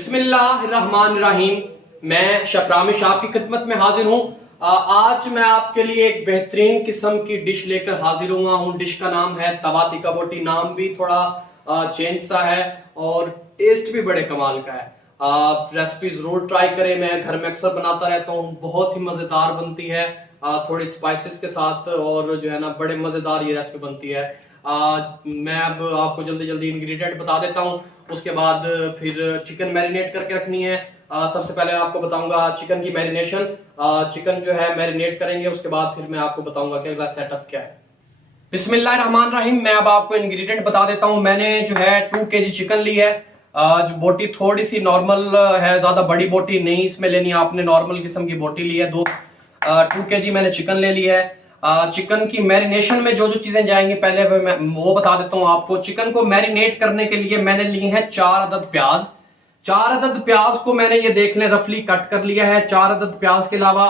बिस्मिल्लाहिर्रहमानिर्रहीम। मैं शफरामिश आपकी खिदमत में हाजिर हूँ। आज मैं आपके लिए एक बेहतरीन किस्म की डिश लेकर हाजिर हुआ हूँ। डिश का नाम है तवा तीखा बोटी। नाम भी थोड़ा चेंज सा है और टेस्ट भी बड़े कमाल का है। आप रेसिपी जरूर ट्राई करें। मैं घर में अक्सर बनाता रहता हूँ, बहुत ही मजेदार बनती है थोड़ी स्पाइसेस के साथ, और जो है ना बड़े मजेदार ये रेसिपी बनती है। मैं अब आपको जल्दी जल्दी इंग्रेडिएंट बता देता हूँ, उसके बाद फिर चिकन मैरिनेट करके रखनी है। सबसे पहले आपको बताऊंगा चिकन की मैरिनेशन। चिकन जो है मैरिनेट करेंगे, उसके बाद फिर मैं आपको बताऊंगा कि अगला सेटअप क्या है। बिस्मिल्लाहिर्रहमानिर्रहीम। मैं अब आपको इंग्रेडिएंट बता देता हूँ। मैंने जो है 2 kg चिकन ली है। जो बोटी थोड़ी सी नॉर्मल है, ज्यादा बड़ी बोटी नहीं इसमें लेनी, आपने नॉर्मल किस्म की बोटी ली है। 2 kg मैंने चिकन ले ली है। चिकन की मैरिनेशन में जो जो चीजें जाएंगी पहले मैं वो बता देता हूँ आपको। चिकन को मैरिनेट करने के लिए मैंने लिए हैं 4 अदद प्याज। 4 अदद प्याज को मैंने ये देख लें रफली कट कर लिया है। 4 अदद प्याज के अलावा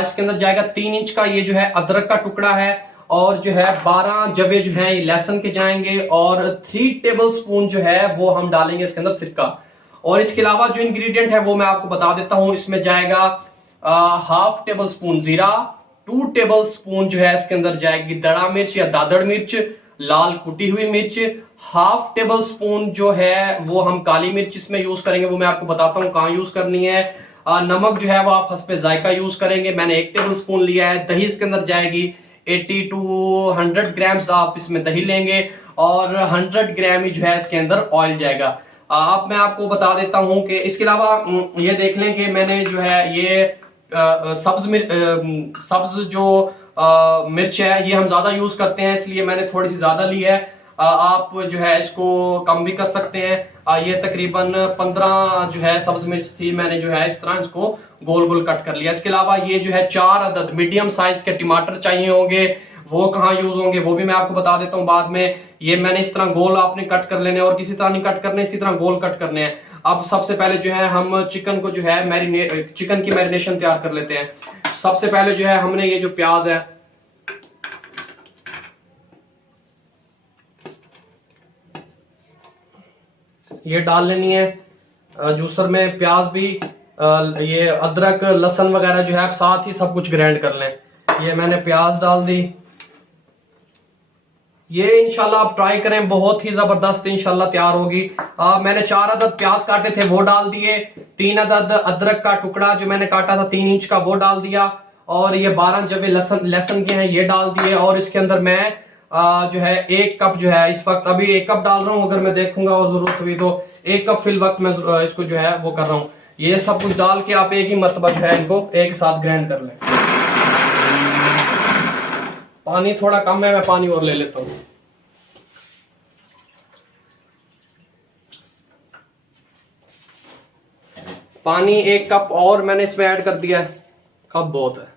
इसके अंदर जाएगा 3 इंच का ये जो है अदरक का टुकड़ा है, और जो है 12 जवे जो है ये लहसुन के जाएंगे, और 3 टेबल स्पून जो है वो हम डालेंगे इसके अंदर सिरका। और इसके अलावा जो इंग्रेडिएंट है वो मैं आपको बता देता हूँ। इसमें जाएगा 1/2 टेबल स्पून जीरा, 2 टेबल स्पून जो है इसके अंदर जाएगी दड़ा मिर्च या दादड़ मिर्च, लाल कुटी हुई मिर्च, 1/2 टेबल स्पून जो है वो हम काली मिर्च इसमें यूज करेंगे, वो मैं आपको बताता हूँ कहाँ यूज करनी है। नमक जो है वो आप हस्बे जायका यूज करेंगे, मैंने 1 टेबल स्पून लिया है। दही इसके अंदर जाएगी 80 to 100 ग्राम्स आप इसमें दही लेंगे, और 100 ग्राम ही जो है इसके अंदर ऑयल जाएगा। अब मैं आपको बता देता हूँ कि इसके अलावा ये देख लें कि मैंने जो है ये सब्ज जो मिर्च है ये हम ज्यादा यूज करते हैं, इसलिए मैंने थोड़ी सी ज्यादा ली है। आप जो है इसको कम भी कर सकते हैं। ये तकरीबन 15 जो है सब्ज मिर्च थी, मैंने जो है इस तरह इसको गोल गोल कट कर लिया। इसके अलावा ये जो है 4 अदद मीडियम साइज के टमाटर चाहिए होंगे, वो कहाँ यूज होंगे वो भी मैं आपको बता देता हूँ बाद में। ये मैंने इस तरह गोल आपने कट कर लेने, और किसी तरह नहीं कट करने, इसी तरह गोल कट करने हैं। अब सबसे पहले जो है हम चिकन को जो है चिकन की मैरिनेशन तैयार कर लेते हैं। सबसे पहले जो है हमने ये जो प्याज है ये डाल लेनी है जूसर में। प्याज भी ये अदरक लहसुन वगैरह जो है साथ ही सब कुछ ग्राइंड कर लें। ये मैंने प्याज डाल दी। ये इंशाल्लाह आप ट्राई करें, बहुत ही जबरदस्त इंशाल्लाह तैयार होगी। मैंने 4 अदद प्याज काटे थे वो डाल दिए। 3 अदद अदरक का टुकड़ा जो मैंने काटा था 3 इंच का वो डाल दिया, और ये 12 जवे लहसुन के हैं ये डाल दिए। और इसके अंदर मैं जो है 1 कप जो है इस वक्त अभी 1 कप डाल रहा हूँ, अगर मैं देखूंगा और जरूरत हुई तो 1 कप फिल वक्त मैं इसको जो है वो कर रहा हूँ। ये सब कुछ डाल के आप एक ही मरतबा जो है इनको एक साथ ग्राइंड कर लें। पानी थोड़ा कम है, मैं पानी और ले लेता हूँ। पानी 1 कप और मैंने इसमें ऐड कर दिया है, अब बहुत है।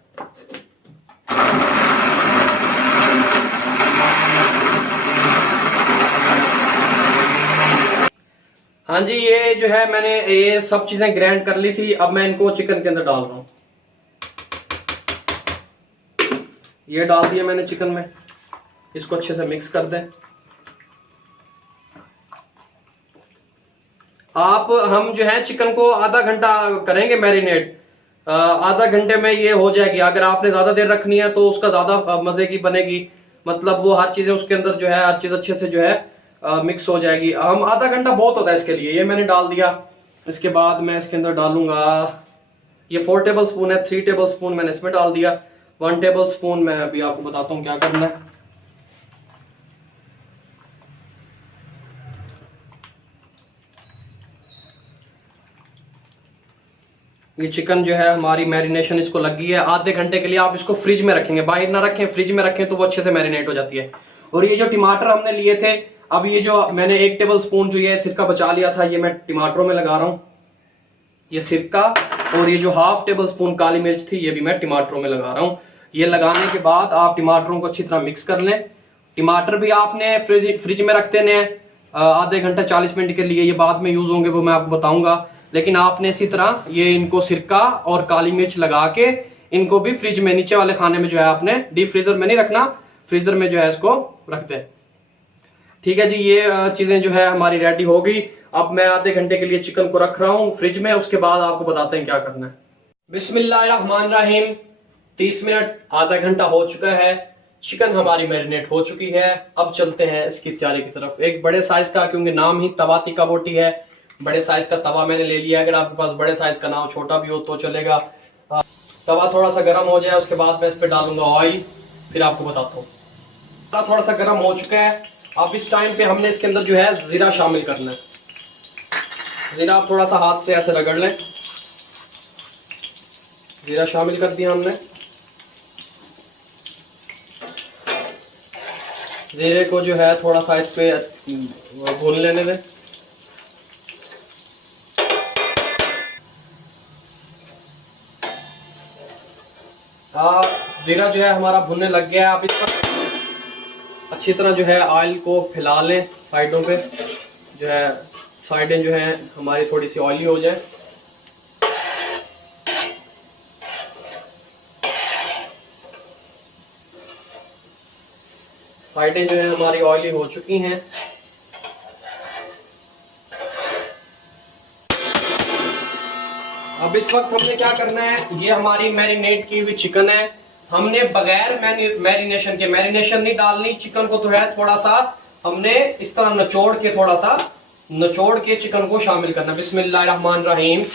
हाँ जी, ये जो है मैंने ये सब चीजें ग्राइंड कर ली थी। अब मैं इनको चिकन के अंदर डाल रहा हूं। ये डाल दिया मैंने चिकन में, इसको अच्छे से मिक्स कर दें। हम जो है चिकन को आधा घंटा करेंगे मैरिनेट। आधा घंटे में ये हो जाएगी। अगर आपने ज्यादा देर रखनी है तो उसका ज्यादा मजे की बनेगी, मतलब वो हर चीजें उसके अंदर जो है हर चीज अच्छे से जो है मिक्स हो जाएगी। हम आधा घंटा बहुत होता है इसके लिए। ये मैंने डाल दिया। इसके बाद मैं इसके अंदर डालूंगा ये 4 टेबल स्पून है, 3 टेबल स्पून मैंने इसमें डाल दिया। 1 टेबल स्पून मैं अभी आपको बताता हूँ क्या करना है। ये चिकन जो है हमारी मैरिनेशन इसको लगी है। आधे घंटे के लिए आप इसको फ्रिज में रखेंगे, बाहर ना रखें, फ्रिज में रखें तो वो अच्छे से मैरिनेट हो जाती है। और ये जो टमाटर हमने लिए थे, अब ये जो मैंने 1 टेबल स्पून जो ये सिरका बचा लिया था ये मैं टमाटरों में लगा रहा हूं, ये सिरका। और ये जो 1/2 टेबल स्पून काली मिर्च थी ये भी मैं टमाटरों में लगा रहा हूं। ये लगाने के बाद आप टमाटरों को अच्छी तरह मिक्स कर लें। टमाटर भी आपने फ्रिज में रख देने हैं आधे घंटे 40 मिनट के लिए। ये बाद में यूज होंगे वो मैं आपको बताऊंगा, लेकिन आपने इसी तरह ये इनको सिरका और काली मिर्च लगा के इनको भी फ्रिज में नीचे वाले खाने में जो है आपने डीप फ्रीजर में नहीं रखना, फ्रीजर में जो है इसको रख दें। ठीक है जी, ये चीजें जो है हमारी रेडी हो गई। अब मैं आधे घंटे के लिए चिकन को रख रहा हूँ फ्रिज में, उसके बाद आपको बताते हैं क्या करना है। बिस्मिल्लाहिर्रहमानिर्रहीम। 30 मिनट आधा घंटा हो चुका है, चिकन हमारी मैरिनेट हो चुकी है। अब चलते हैं इसकी तैयारी की तरफ। एक बड़े साइज का, क्योंकि नाम ही तवा तीखा बोटी है, बड़े साइज का तवा मैंने ले लिया है। अगर आपके पास बड़े साइज का ना हो, छोटा भी हो तो चलेगा। तवा थोड़ा सा गर्म हो जाए, उसके बाद मैं इस पर डालूंगा ऑयल, फिर आपको बताता हूँ। थोड़ा सा गर्म हो चुका है। अब इस टाइम पे हमने इसके अंदर जो है जीरा शामिल करना है। जीरा आप थोड़ा सा हाथ से ऐसे रगड़ लें। जीरा शामिल कर दिया हमने। जीरे को जो है थोड़ा सा इस पे भून लेने दें। जीरा जो है हमारा भुनने लग गया है। आप इस पर अच्छी तरह जो है ऑयल को फैला लें, साइडों पे जो है साइडें जो है हमारी थोड़ी सी ऑयली हो जाए। साइडें जो है हमारी ऑयली हो चुकी हैं। अब इस वक्त हमने क्या करना है, ये हमारी मैरिनेट की हुई चिकन है। हमने बगैर मैरिनेशन के, मैरिनेशन नहीं डालनी चिकन को, तो है थोड़ा सा हमने इस तरह निचोड़ के, थोड़ा सा निचोड़ के चिकन को शामिल करना। बिस्मिल्लाहिर्रहमानिर्रहीम।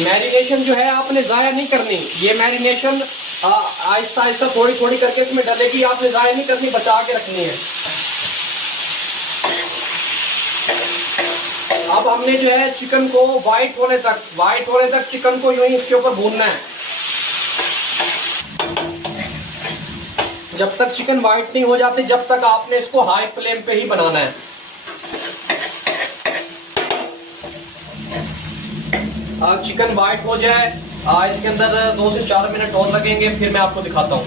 मैरिनेशन जो है आपने जाया नहीं करनी। ये मैरिनेशन आहिस्ता आहिस्ता थोड़ी थोड़ी करके इसमें डलेगी, आपने जाया नहीं करनी, बचा के रखनी है। अब हमने जो है चिकन को वाइट होने तक चिकन को यूं ही इसके ऊपर भूनना है। जब तक चिकन वाइट नहीं हो जाती, जब तक आपने इसको हाई फ्लेम पे ही बनाना है। चिकन वाइट हो जाए, इसके अंदर 2 से 4 मिनट और लगेंगे, फिर मैं आपको दिखाता हूँ।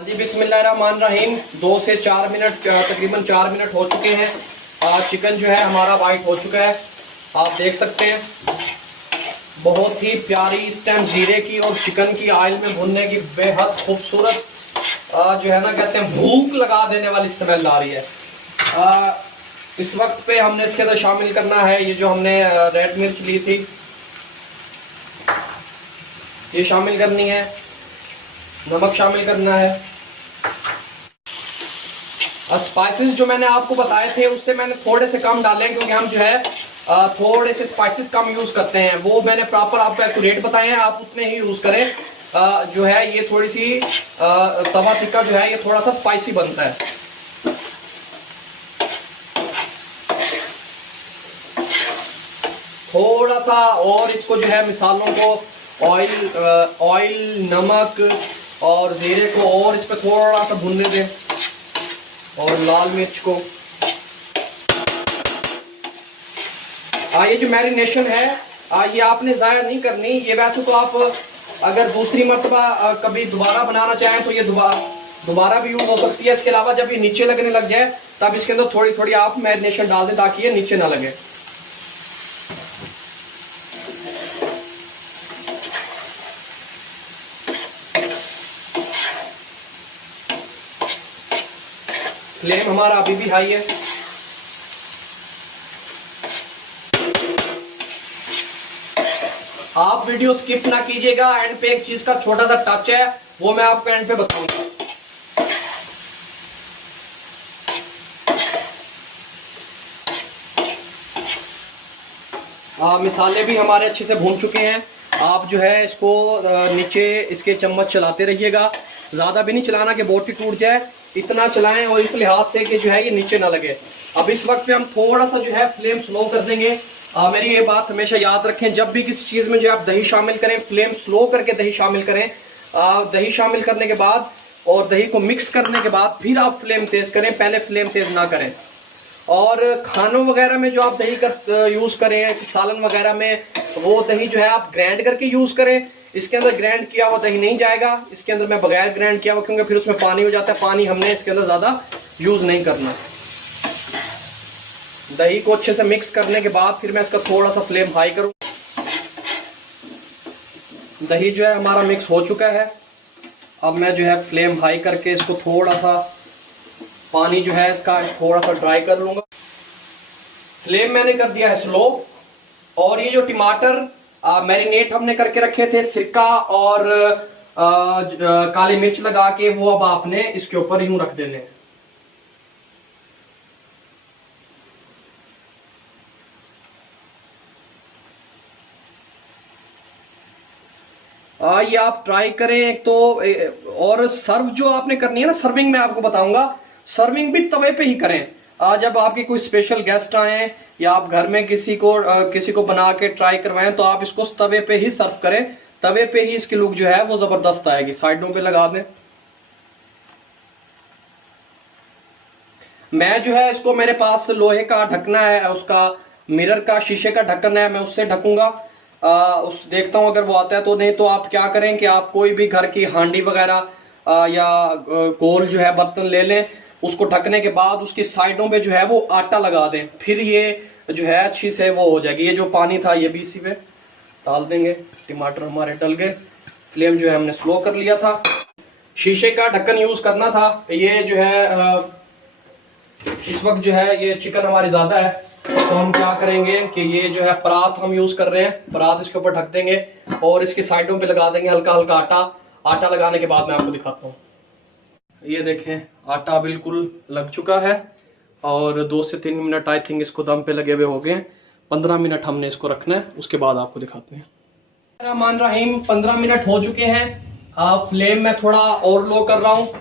जी बिस्मिल्लाहिर्रहमानिर्रहीम। 2 से 4 मिनट, तकरीबन 4 मिनट हो चुके हैं। चिकन जो है हमारा वाइट हो चुका है, आप देख सकते हैं। बहुत ही प्यारी इस टाइम जीरे की और चिकन की ऑयल में भुनने की बेहद खूबसूरत जो है ना, कहते हैं भूख लगा देने वाली स्मेल आ रही है। इस वक्त पे हमने इसके अंदर शामिल करना है ये जो हमने रेड मिर्च ली थी, ये शामिल करनी है। नमक शामिल करना है। स्पाइसेस जो मैंने आपको बताए थे उससे मैंने थोड़े से कम डाले, क्योंकि हम जो है थोड़े से स्पाइसेस कम यूज करते हैं। वो मैंने प्रॉपर आपको एक्यूरेट बताए हैं, आप उतने ही यूज करें। जो है ये थोड़ी सी तवा टिक्का जो है ये थोड़ा सा स्पाइसी बनता है। थोड़ा सा और इसको जो है मिसालों को ऑयल, नमक और जीरे को और इस पर थोड़ा सा भूनने दें, और लाल मिर्च को। ये जो मैरिनेशन है ये आपने ज़ाया नहीं करनी। ये वैसे तो आप अगर दूसरी मर्तबा कभी दोबारा बनाना चाहें तो ये दोबारा भी यूज हो सकती है। इसके अलावा जब ये नीचे लगने लग जाए तब इसके अंदर थोड़ी थोड़ी आप मैरिनेशन डाल दें, ताकि ये नीचे ना लगे। फ्लेम हमारा अभी भी हाई है। आप वीडियो स्किप ना कीजिएगा, एंड पे एक चीज का छोटा सा टच है, वो मैं आपको एंड पे बताऊंगा। मिसाले भी हमारे अच्छे से भून चुके हैं। आप जो है इसको नीचे इसके चम्मच चलाते रहिएगा ज़्यादा भी नहीं चलाना कि बोटी टूट जाए, इतना चलाएं और इस लिहाज से कि जो है ये नीचे ना लगे। अब इस वक्त पे हम थोड़ा सा जो है फ्लेम स्लो कर देंगे। मेरी ये बात हमेशा याद रखें, जब भी किसी चीज़ में जो आप दही शामिल करें, फ्लेम स्लो करके दही शामिल करें। दही शामिल करने के बाद और दही को मिक्स करने के बाद फिर आप फ्लेम तेज़ करें, पहले फ्लेम तेज़ ना करें। और खानों वगैरह में जो आप दही का यूज़ करें, सालन वगैरह में, वो दही जो है आप ग्राइंड करके यूज़ करें। इसके अंदर ग्राइंड किया हुआ दही नहीं जाएगा, इसके अंदर मैं बगैर ग्राइंड किया हुआ, क्योंकि फिर उसमें पानी हो जाता है, पानी हमने इसके अंदर ज़्यादा यूज़ नहीं करना। दही को अच्छे से मिक्स करने के बाद फिर मैं इसका थोड़ा सा फ्लेम हाई करूँ। दही जो है हमारा मिक्स हो चुका है। अब मैं जो है फ्लेम हाई करके इसको थोड़ा सा, पानी जो है इसका थोड़ा सा ड्राई कर लूँगा। फ्लेम मैंने कर दिया है स्लो। और ये जो टमाटर मैरिनेट हमने करके रखे थे सिरका और काली मिर्च लगा के, वो अब आपने इसके ऊपर यूं रख देने। ये आप ट्राई करें एक तो। और सर्व जो आपने करनी है ना, सर्विंग मैं आपको बताऊंगा, सर्विंग भी तवे पे ही करें। जब आपके कोई स्पेशल गेस्ट आए या आप घर में किसी को बना के ट्राई करवाएं, तो आप इसको तवे पे ही सर्व करें। तवे पे ही इसकी लुक जो है वो जबरदस्त आएगी। साइडों पे लगा दें। मैं जो है इसको, मेरे पास लोहे का ढकना है, उसका मिरर का शीशे का ढक्कन है, मैं उससे ढकूंगा। उस देखता हूं अगर वो आता है तो। नहीं तो आप क्या करें कि आप कोई भी घर की हांडी वगैरह या गोल जो है बर्तन ले लें, उसको ढकने के बाद उसकी साइडों पे जो है वो आटा लगा दें, फिर ये जो है अच्छी से वो हो जाएगी। ये जो पानी था ये भी इसी पे डाल देंगे। टमाटर हमारे डल गए। फ्लेम जो है हमने स्लो कर लिया था। शीशे का ढक्कन यूज करना था। ये जो है इस वक्त जो है ये चिकन हमारी ज्यादा है, तो हम क्या करेंगे कि ये जो है परात हम यूज कर रहे हैं, परात इसके ऊपर ढक देंगे और इसकी साइडों पे लगा देंगे हल्का हल्का आटा। आटा लगाने के बाद मैं आपको दिखाता हूँ। ये देखें आटा बिल्कुल लग चुका है और 2 से 3 मिनट आई थिंक इसको दम पे लगे हुए हो गए। 15 मिनट हमने इसको रखना है, उसके बाद आपको दिखाते हैं। रहमान रहीम 15 मिनट हो चुके हैं। फ्लेम मैं थोड़ा और लो कर रहा हूँ।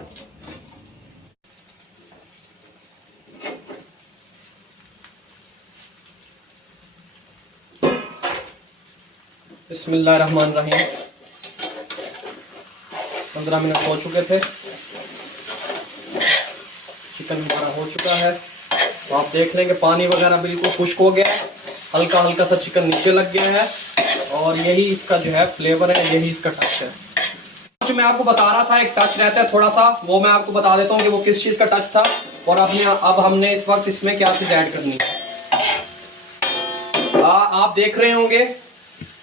बिस्मिल्लाहिर्रहमानिर्रहीम। 15 मिनट हो चुके थे। चिकन हमारा हो चुका है, तो आप देख लें कि पानी वगैरह बिल्कुल खुश्क हो गया है, हल्का हल्का सा चिकन नीचे लग गया है और यही इसका जो है फ्लेवर है, यही इसका टच है। जो मैं आपको बता रहा था, एक टच रहता है थोड़ा सा, वो मैं आपको बता देता हूँ कि वो किस चीज़ का टच था और अब हमने इस वक्त इसमें क्या चीज़ ऐड करनी है। आप देख रहे होंगे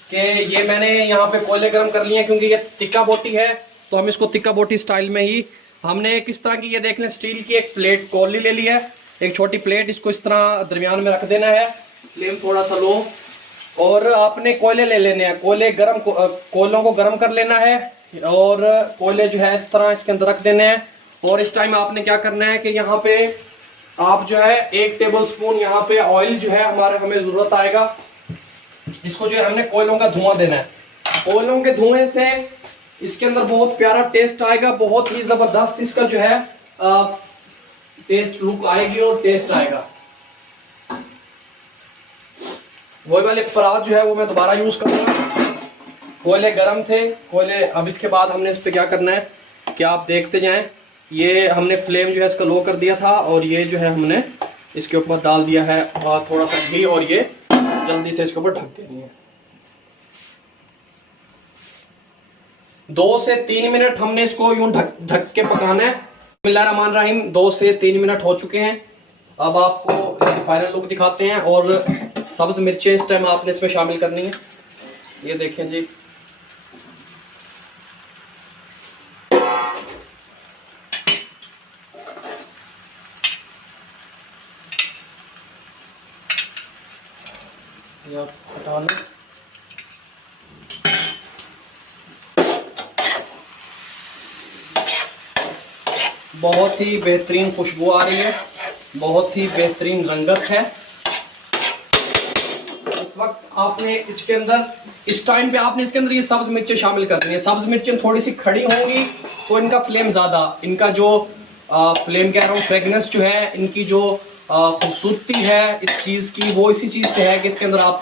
कि ये मैंने यहाँ पे कोयले गर्म कर लिए हैं, क्योंकि ये तिक्का बोटी है, तो हम इसको तिक्का बोटी स्टाइल में ही हमने किस तरह की, ये देख लें स्टील की एक प्लेट कोली ले ली है, एक छोटी प्लेट, इसको इस तरह दरमियान में रख देना है। फ्लेम थोड़ा सा लो और आपने कोयले ले लेने हैं। कोयलों को गर्म कर लेना है और कोयले जो है इस तरह इसके अंदर रख देने हैं। और इस टाइम आपने क्या करना है कि यहाँ पे आप जो है 1 टेबल स्पून यहाँ पे ऑयल जो है हमें जरूरत आएगा। इसको जो है हमने कोयलों का धुआं देना है। कोयलों के धुएं से इसके अंदर बहुत प्यारा टेस्ट आएगा, बहुत ही जबरदस्त इसका जो है टेस्ट लुक आएगी और टेस्ट आएगा। वही वाले परात जो है वो मैं दोबारा यूज करूंगा। कोयले गर्म थे कोयले। अब इसके बाद हमने इस पे क्या करना है कि आप देखते जाएं। ये हमने फ्लेम जो है इसका लो कर दिया था और ये जो है हमने इसके ऊपर डाल दिया है थोड़ा सा घी और ये जल्दी से इसके ऊपर ढक देनी है। 2 से 3 मिनट हमने इसको यूं ढक के पकाना है। बिस्मिल्लाहिर्रहमानिर्रहीम 2 से 3 मिनट हो चुके हैं। अब आपको फाइनल लुक दिखाते हैं और सब्ज मिर्चें इस टाइम आपने इसमें शामिल करनी है। ये देखें जी, ये आप हटा लें। बहुत ही बेहतरीन खुशबू आ रही है, बहुत ही बेहतरीन रंगत है। इस इस वक्त आपने इसके अंदर, इस टाइम पे आपने इसके अंदर ये सब्ज मिर्चें शामिल करनी है। सब्ज मिर्चें थोड़ी सी खड़ी होंगी तो इनका फ्लेम ज़्यादा, इनका जो फ्लेम कह रहा हूँ, फ्रेगनेंस जो है, इनकी जो खूबसूरती है इस चीज़ की, वो इसी चीज़ से है कि इसके अंदर आप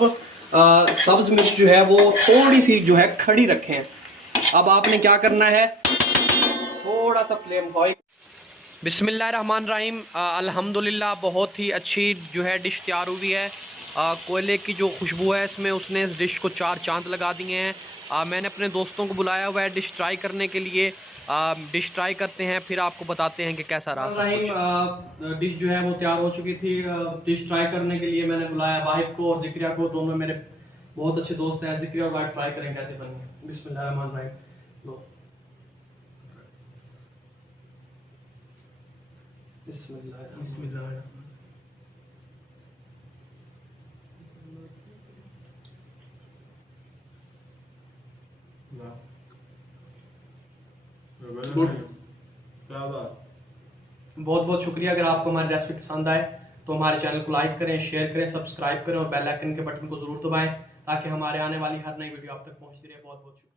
सब्ज मिर्च जो है वो थोड़ी सी जो है खड़ी रखें। अब आपने क्या करना है, थोड़ा सा फ्लेम ऑयल। बिस्मिल्लाहिर्रहमानिर्रहीम। अल्हम्दुलिल्लाह बहुत ही अच्छी जो है डिश तैयार हुई है। कोयले की जो खुशबू है इसमें, उसने इस डिश को 4 चांद लगा दिए हैं। मैंने अपने दोस्तों को बुलाया हुआ है डिश ट्राई करने के लिए। डिश ट्राई करते हैं, फिर आपको बताते हैं कि कैसा रहा। डिश जो है वो तैयार हो चुकी थी। डिश ट्राई करने के लिए मैंने बुलाया वाहिब को और जिक्रिया को, दोनों मेरे बहुत अच्छे दोस्त हैं। जिक्रिया और वाहिब ट्राई करें कैसे बनेंगे। बिस्मिल्लाहिर्रहमानिर्रहीम। लो बिस्मिल्लाह। बहुत बहुत शुक्रिया। अगर आपको हमारी रेसिपी पसंद आए तो हमारे चैनल को लाइक करें, शेयर करें, सब्सक्राइब करें और बेल आइकन के बटन को जरूर दबाएं ताकि हमारे आने वाली हर नई वीडियो आप तक पहुंचती रहे। बहुत बहुत शुक्रिया।